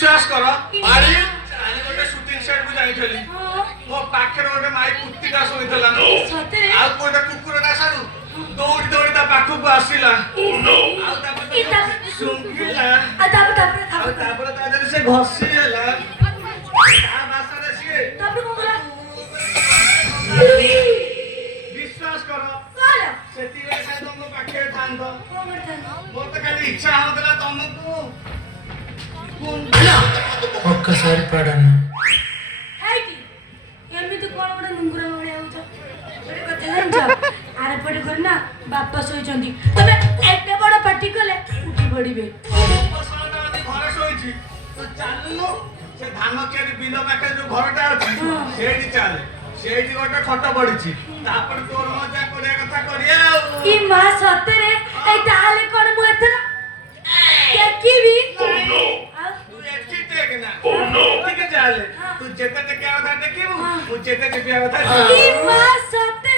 विश्वास कर अरे आनी गोटे शूटिंग सेट को जाइथली मो पाखे गोटे माई कुत्तीटा सोइतला सते आ गोटे कुकुरटा सारू दौड़ी दौड़ी ता पाखु को आसीला आ तापर सुंगिला आ तापर ता जरे से घसी हैला ता भाषा रे से तापर को बोला विश्वास कर बोला सेती रे से तुम पाखे थांदो को करता मोर तो खाली इच्छा होतला तुमको ఒక్కసారి పాడన్నా हाइकी एमिति कोन बडे नुंगुरा बडे आउछ बडे कथा जानछ आरे पडे करना बापा सोइचंदी तबे एते बड पार्टी कले उठी पडिबे घरे सोइची तो चालनु से धान केरी बिल पाखे जो घरटा अछि सेठी चाले सेठी गोटे खट पडिची तापर तोर मजा करे कथा करिया ई मा सतेरे ए ताले कोन मु एतरा देखिबी तू एठी टेक ना ठीक है चाले तू जेते ते क्या कथा देखिबू तू जेते ते क्या कथा ई मा सते